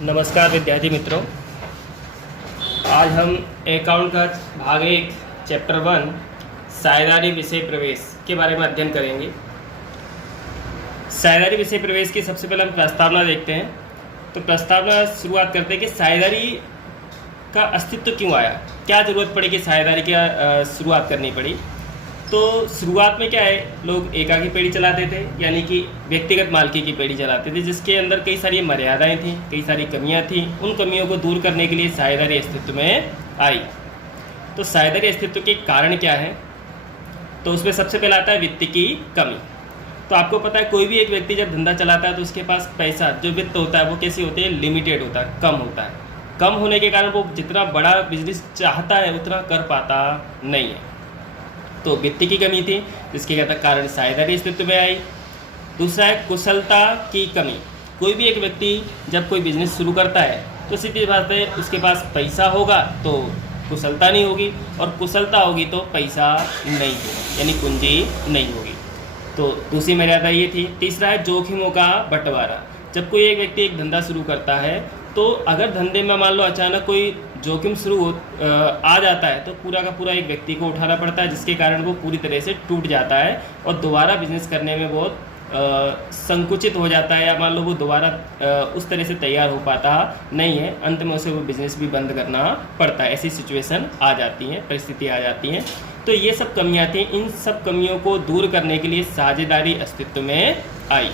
नमस्कार विद्यार्थी मित्रों, आज हम अकाउंट का भाग 1 चैप्टर 1 साझेदारी विषय प्रवेश के बारे में अध्ययन करेंगे। साझेदारी विषय प्रवेश की सबसे पहले हम प्रस्तावना देखते हैं। तो प्रस्तावना शुरुआत करते हैं कि साझेदारी का अस्तित्व क्यों आया, क्या ज़रूरत पड़ी कि साझेदारी की शुरुआत करनी पड़ी। तो शुरुआत में क्या है, लोग एकाकी पेढ़ी चलाते थे, यानी कि व्यक्तिगत मालिकी की पेढ़ी चलाते थे, जिसके अंदर कई सारी मर्यादाएं थीं, कई सारी कमियां थीं। उन कमियों को दूर करने के लिए साझेदारी अस्तित्व में आई। तो साझेदारी अस्तित्व के कारण क्या है, तो उसमें सबसे पहला आता है वित्त की कमी। तो आपको पता है, कोई भी एक व्यक्ति जब धंधा चलाता है तो उसके पास पैसा, जो वित्त होता है वो कैसे होते हैं, लिमिटेड होता है, कम होता है। कम होने के कारण वो जितना बड़ा बिजनेस चाहता है उतना कर पाता नहीं है। तो वित्त की कमी थी, जिसके कारण साझेदारी अस्तित्व में आई। दूसरा है कुशलता की कमी। कोई भी एक व्यक्ति जब कोई बिजनेस शुरू करता है तो सीधी बात है, उसके पास पैसा होगा तो कुशलता नहीं होगी, और कुशलता होगी तो पैसा नहीं होगा, यानी पूंजी नहीं होगी। तो दूसरी मर्यादा ये थी। तीसरा है जोखिमों का बंटवारा। जब कोई एक व्यक्ति एक धंधा शुरू करता है तो अगर धंधे में मान लो अचानक कोई जोखिम आ जाता है तो पूरा का पूरा एक व्यक्ति को उठाना पड़ता है, जिसके कारण वो पूरी तरह से टूट जाता है और दोबारा बिजनेस करने में बहुत संकुचित हो जाता है, या मान लो वो दोबारा उस तरह से तैयार हो पाता नहीं है। अंत में उसे वो बिजनेस भी बंद करना पड़ता है। ऐसी सिचुएशन आ जाती हैं, परिस्थिति आ जाती हैं। तो ये सब कमियां थी। इन सब कमियों को दूर करने के लिए साझेदारी अस्तित्व में आई।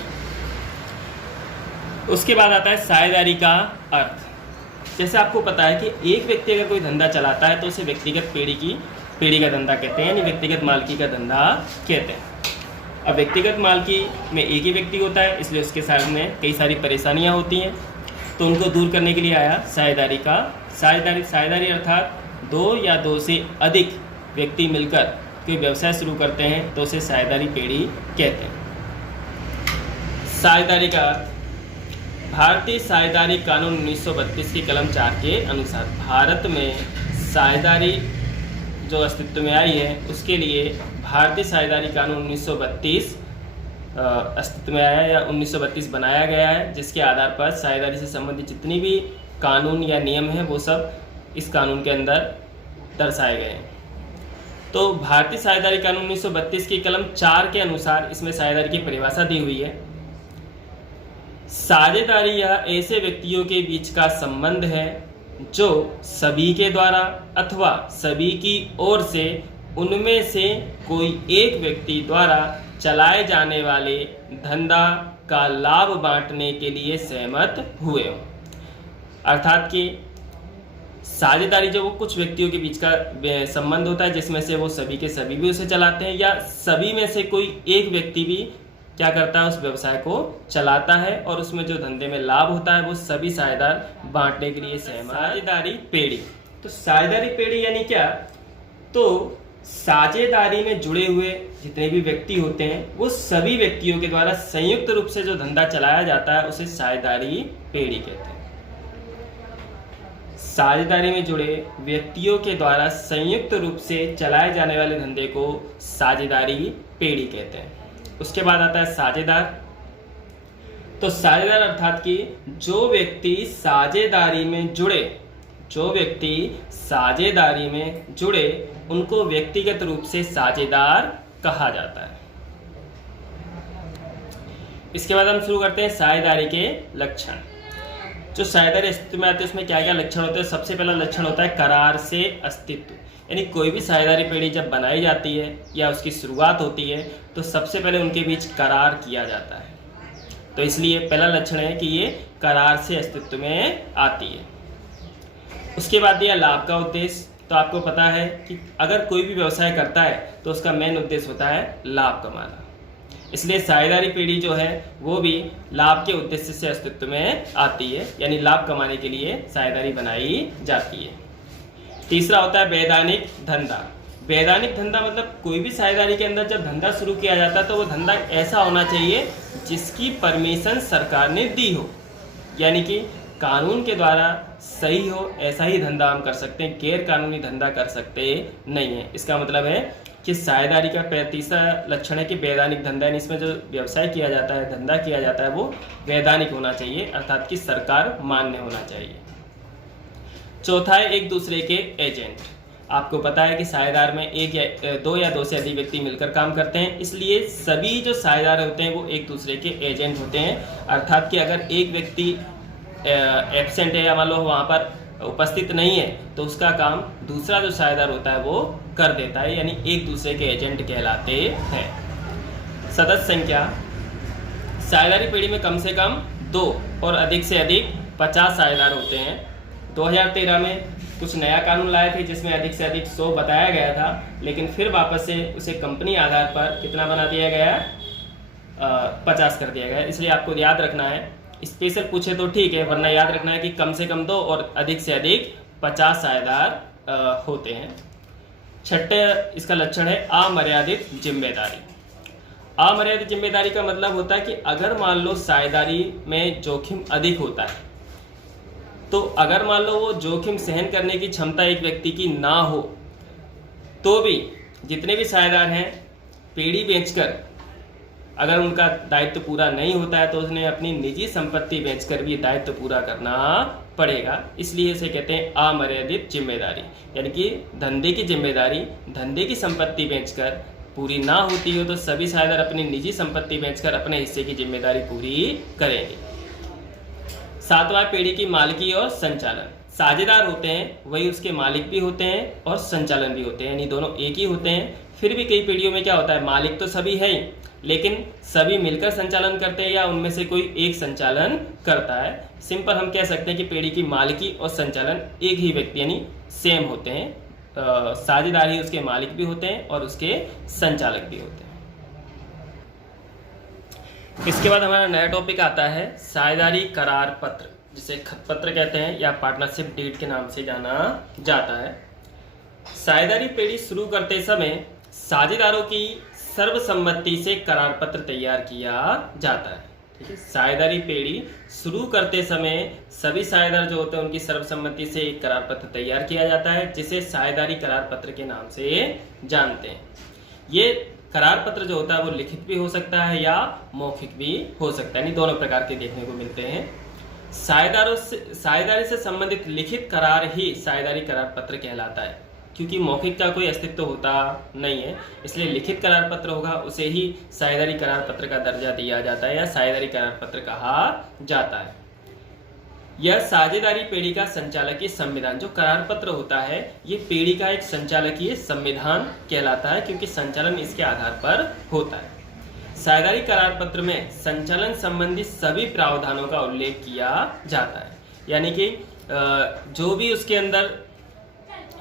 उसके बाद आता है साझेदारी का अर्थ। जैसे आपको पता है कि एक व्यक्ति अगर कोई धंधा चलाता है तो उसे व्यक्तिगत पेढ़ी का धंधा कहते हैं, यानी व्यक्तिगत मालिकी का धंधा कहते हैं। अब व्यक्तिगत मालिकी में एक ही व्यक्ति होता है, इसलिए उसके सामने कई सारी परेशानियां होती हैं। तो उनको दूर करने के लिए आया साझेदारी का। साझेदारी अर्थात दो या दो से अधिक व्यक्ति मिलकर कोई व्यवसाय शुरू करते हैं तो उसे साझेदारी पेढ़ी कहते हैं। साझेदारी का भारतीय साझेदारी कानून 1932 की कलम 4 के अनुसार भारत में साझेदारी जो अस्तित्व में आई है उसके लिए भारतीय साझेदारी कानून 1932 अस्तित्व में आया या 1932 बनाया गया है, जिसके आधार पर साझेदारी से संबंधित जितनी भी कानून या नियम हैं वो सब इस कानून के अंदर दर्शाए गए हैं। तो भारतीय साझेदारी कानून 1932 की कलम 4 के अनुसार इसमें साझेदारी की परिभाषा दी हुई है। साझेदारी यह ऐसे व्यक्तियों के बीच का संबंध है जो सभी के द्वारा अथवा सभी की ओर से उनमें से कोई एक व्यक्ति द्वारा चलाए जाने वाले धंधा का लाभ बांटने के लिए सहमत हुए हों। अर्थात कि साझेदारी जो वो कुछ व्यक्तियों के बीच का संबंध होता है, जिसमें से वो सभी के सभी भी उसे चलाते हैं, या सभी में से कोई एक व्यक्ति भी क्या करता है, उस व्यवसाय को चलाता है, और उसमें जो धंधे में लाभ होता है वो सभी साझेदार बांटने के लिए सहमत। साझेदारी पेढ़ी। तो साझेदारी पेढ़ी यानी क्या, तो साझेदारी में जुड़े हुए जितने भी व्यक्ति होते हैं वो सभी व्यक्तियों के द्वारा संयुक्त रूप से जो धंधा चलाया जाता है उसे साझेदारी पेढ़ी कहते हैं। साझेदारी में जुड़े व्यक्तियों के द्वारा संयुक्त रूप से चलाए जाने वाले धंधे को साझेदारी पेढ़ी कहते हैं। उसके बाद आता है साझेदार। तो साझेदार अर्थात कि जो व्यक्ति साझेदारी में जुड़े उनको व्यक्तिगत रूप से साझेदार कहा जाता है। इसके बाद हम शुरू करते हैं साझेदारी के लक्षण। जो साझेदारी अस्तित्व में आते हैं उसमें क्या क्या लक्षण होते हैं। सबसे पहला लक्षण होता है करार से अस्तित्व, यानी कोई भी साझेदारी पेढ़ी जब बनाई जाती है या उसकी शुरुआत होती है तो सबसे पहले उनके बीच करार किया जाता है। तो इसलिए पहला लक्षण है कि ये करार से अस्तित्व में आती है। उसके बाद दिया लाभ का उद्देश्य। तो आपको पता है कि अगर कोई भी व्यवसाय करता है तो उसका मेन उद्देश्य होता है लाभ कमाना, इसलिए साझेदारी पेढ़ी जो है वो भी लाभ के उद्देश्य से अस्तित्व में आती है, यानी लाभ कमाने के लिए साझेदारी बनाई जाती है। तीसरा होता है वैधानिक धंधा। वैधानिक धंधा मतलब कोई भी साझेदारी के अंदर जब धंधा शुरू किया जाता है तो वो धंधा ऐसा होना चाहिए जिसकी परमिशन सरकार ने दी हो, यानी कि कानून के द्वारा सही हो, ऐसा ही धंधा हम कर सकते हैं, गैर कानूनी धंधा कर सकते नहीं है। इसका मतलब है कि साझेदारी का तीसरा लक्षण है कि वैधानिक धंधा, यानी इसमें जो व्यवसाय किया जाता है, धंधा किया जाता है, वो वैधानिक होना चाहिए, अर्थात कि सरकार मान्य होना चाहिए। चौथा है एक दूसरे के एजेंट। आपको पता है कि साझेदार में एक या दो या दो से अधिक व्यक्ति मिलकर काम करते हैं, इसलिए सभी जो साझेदार होते हैं वो एक दूसरे के एजेंट होते हैं। अर्थात कि अगर एक व्यक्ति एब्सेंट है या मान लो वहाँ पर उपस्थित नहीं है तो उसका काम दूसरा जो साझेदार होता है वो कर देता है, यानी एक दूसरे के एजेंट कहलाते हैं। सदस्य संख्या, साझेदारी पेढ़ी में कम से कम 2 और अधिक से अधिक 50 साझेदार होते हैं। 2013 में कुछ नया कानून लाए थे जिसमें अधिक से अधिक 100 बताया गया था, लेकिन फिर वापस से उसे कंपनी आधार पर कितना बना दिया गया, 50 कर दिया गया। इसलिए आपको याद रखना है, स्पेशल पूछे तो ठीक है, वरना याद रखना है कि कम से कम 2 और अधिक से अधिक 50 साझेदार होते हैं। छठे इसका लक्षण है अमर्यादित जिम्मेदारी। अमर्यादित जिम्मेदारी का मतलब होता है कि अगर मान लो साझेदारी में जोखिम अधिक होता है, तो अगर मान लो वो जोखिम सहन करने की क्षमता एक व्यक्ति की ना हो, तो भी जितने भी साझेदार हैं पेढ़ी बेचकर अगर उनका दायित्व पूरा नहीं होता है तो उसने अपनी निजी संपत्ति बेचकर भी दायित्व पूरा करना पड़ेगा। इसलिए इसे कहते हैं अमर्यादित जिम्मेदारी, यानी कि धंधे की जिम्मेदारी धंधे की संपत्ति बेचकर पूरी ना होती हो तो सभी साझेदार अपनी निजी संपत्ति बेचकर अपने हिस्से की जिम्मेदारी पूरी करेंगे। 7वां पेढ़ी की मालिकी और संचालन। साझेदार होते हैं वही उसके मालिक भी होते हैं और संचालन भी होते हैं, यानी दोनों एक ही होते हैं। फिर भी कई पीढ़ियों में क्या होता है, मालिक तो सभी है ही, लेकिन सभी मिलकर संचालन करते हैं या उनमें से कोई एक संचालन करता है। सिंपल हम कह सकते हैं कि पेढ़ी की मालिकी और संचालन एक ही व्यक्ति यानी सेम होते हैं। साझेदार ही उसके मालिक भी होते हैं और उसके संचालक भी होते हैं। इसके बाद हमारा नया टॉपिक आता है साझेदारी करार पत्र, जिसे खतपत्र कहते हैं या पार्टनरशिप डीड के नाम से जाना जाता है। साझेदारी पेढ़ी शुरू करते समय साझेदारों की सर्वसम्मति से करार पत्र तैयार किया जाता है। ठीक है, साझेदारी पेढ़ी शुरू करते समय सभी साझेदार जो होते हैं उनकी सर्वसम्मति से एक करार पत्र तैयार किया जाता है, जिसे साझेदारी करार पत्र के नाम से जानते हैं। ये करार पत्र जो होता है वो लिखित भी हो सकता है या मौखिक भी हो सकता है, यानी दोनों प्रकार के देखने को मिलते हैं। साझेदारी से संबंधित लिखित करार ही साझेदारी करार पत्र कहलाता है, क्योंकि मौखिक का कोई अस्तित्व होता नहीं है, इसलिए लिखित करार पत्र होगा उसे ही साझेदारी करार पत्र का दर्जा दिया जाता है या साझेदारी करार पत्र कहा जाता है। यह साझेदारी पेढ़ी का संचालकीय संविधान, जो करार पत्र होता है ये पेढ़ी का एक संचालकीय संविधान कहलाता है, क्योंकि संचालन इसके आधार पर होता है। साझेदारी करार पत्र में संचालन संबंधी सभी प्रावधानों का उल्लेख किया जाता है, यानी कि जो भी उसके अंदर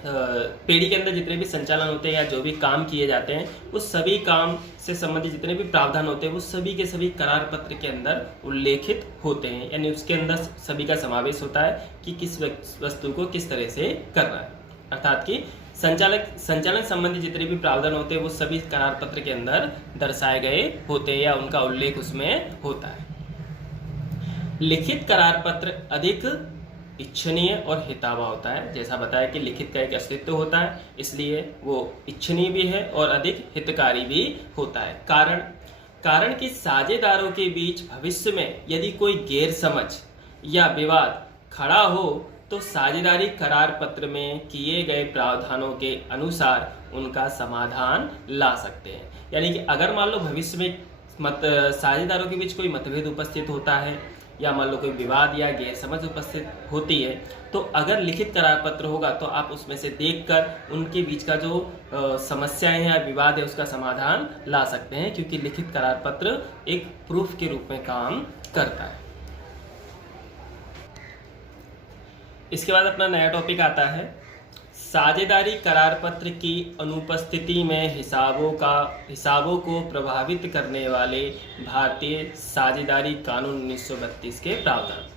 पेढ़ी के अंदर जितने भी संचालन होते हैं या जो भी काम किए जाते हैं उस सभी काम से संबंधित जितने भी प्रावधान होते हैं वो सभी के सभी करार पत्र के अंदर उल्लेखित होते हैं, यानी उसके अंदर सभी का समावेश होता है कि किस वस्तु को किस तरह से करना है। अर्थात कि संचालन संबंधी जितने भी प्रावधान होते हैं वो सभी करार पत्र के अंदर दर्शाए गए होते हैं या उनका उल्लेख उसमें होता है। लिखित करार पत्र अधिक इच्छनीय और हितावह होता है। जैसा बताया कि लिखित का एक अस्तित्व होता है, इसलिए वो इच्छनीय भी है और अधिक हितकारी भी होता है। कारण कि साझेदारों के बीच भविष्य में यदि कोई गैर समझ या विवाद खड़ा हो तो साझेदारी करार पत्र में किए गए प्रावधानों के अनुसार उनका समाधान ला सकते हैं। यानी कि अगर मान लो भविष्य में साझेदारों के बीच कोई मतभेद उपस्थित होता है या मान लो कोई विवाद या गैर समझ उपस्थित होती है, तो अगर लिखित करार पत्र होगा तो आप उसमें से देखकर उनके बीच का जो समस्याएं हैं या विवाद है उसका समाधान ला सकते हैं, क्योंकि लिखित करार पत्र एक प्रूफ के रूप में काम करता है। इसके बाद अपना नया टॉपिक आता है साझेदारी करार पत्र की अनुपस्थिति में हिसाबों को प्रभावित करने वाले भारतीय साझेदारी कानून 1932 के प्रावधान।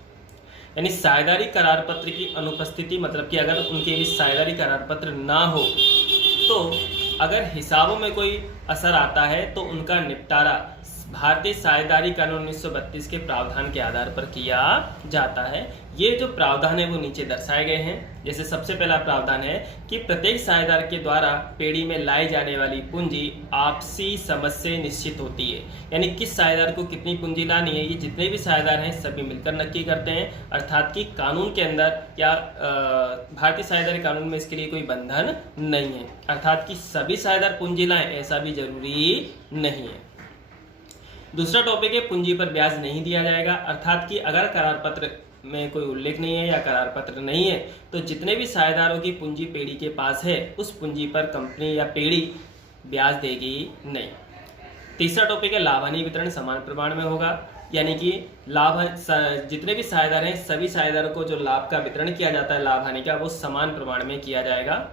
यानी साझेदारी करार पत्र की अनुपस्थिति मतलब कि अगर उनके बीच साझेदारी करार पत्र ना हो तो अगर हिसाबों में कोई असर आता है तो उनका निपटारा भारतीय साझेदारी कानून 1932 के प्रावधान के आधार पर किया जाता है। ये जो प्रावधान है वो नीचे दर्शाए गए हैं। जैसे सबसे पहला प्रावधान है कि प्रत्येक साझेदार के द्वारा पेड़ी में लाई जाने वाली पूंजी आपसी समझ से निश्चित होती है। यानी किस साझेदार को कितनी पूंजी लानी है, ये जितने भी साझेदार हैं सभी मिलकर नक्की करते हैं। अर्थात कि कानून के अंदर या भारतीय साझेदारी कानून में इसके लिए कोई बंधन नहीं है। अर्थात कि सभी साझेदार पूंजी लाएं ऐसा भी जरूरी नहीं है। दूसरा टॉपिक है पूंजी पर ब्याज नहीं दिया जाएगा। अर्थात कि अगर करार पत्र में कोई उल्लेख नहीं है या करार पत्र नहीं है तो जितने भी साझेदारों की पूंजी पेड़ी के पास है उस पूंजी पर कंपनी या पेड़ी ब्याज देगी नहीं। तीसरा टॉपिक है लाभ हानि वितरण समान प्रमाण में होगा। यानी कि लाभ जितने भी साझेदार हैं सभी साझेदारों को जो लाभ का वितरण किया जाता है लाभ हानि का वो समान प्रमाण में किया जाएगा।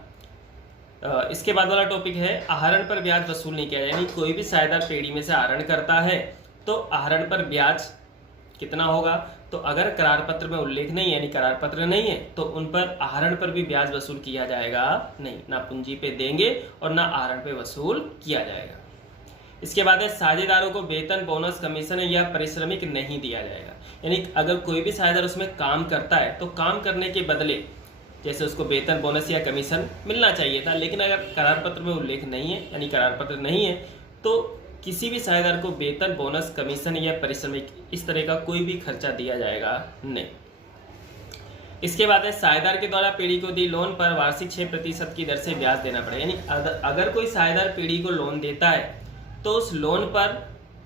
इसके बाद वाला टॉपिक है आहरण पर ब्याज वसूल नहीं किया जाएगा। यानी कोई भी साझेदार पेड़ी में से आहरण करता है तो आहरण पर ब्याज कितना होगा, तो अगर करार पत्र में उल्लेख नहीं है यानी करार पत्र नहीं है तो उन पर आहरण पर भी ब्याज वसूल किया जाएगा नहीं। ना पूंजी पे देंगे और ना आहरण पे वसूल किया जाएगा। इसके बाद है साझेदारों को वेतन बोनस कमीशन या पारिश्रमिक नहीं दिया जाएगा। यानी अगर कोई भी साझेदार उसमें काम करता है तो काम करने के बदले जैसे उसको वेतन बोनस या कमीशन मिलना चाहिए था, लेकिन अगर करार पत्र में उल्लेख नहीं है यानी करार पत्र नहीं है तो किसी भी साझेदार को वेतन बोनस कमीशन या पारिश्रमिक इस तरह का कोई भी खर्चा दिया जाएगा नहीं। इसके बाद है साझेदार के द्वारा पेड़ी को दी लोन पर वार्षिक 6% की दर से ब्याज देना पड़ेगा। यानी अगर कोई साझेदार पेड़ी को लोन देता है तो उस लोन पर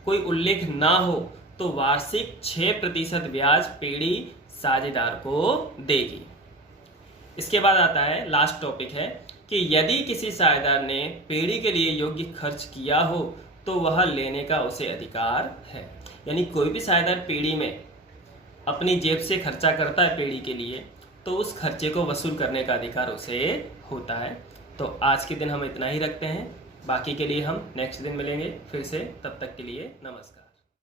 कोई उल्लेख ना हो तो वार्षिक 6% ब्याज पेड़ी साझेदार को देगी। इसके बाद आता है लास्ट टॉपिक है कि यदि किसी साझेदार ने पेड़ी के लिए योग्य खर्च किया हो तो वह लेने का उसे अधिकार है। यानी कोई भी साझेदार पेड़ी में अपनी जेब से खर्चा करता है पेड़ी के लिए तो उस खर्चे को वसूल करने का अधिकार उसे होता है। तो आज के दिन हम इतना ही रखते हैं, बाकी के लिए हम नेक्स्ट दिन मिलेंगे फिर से। तब तक के लिए नमस्कार।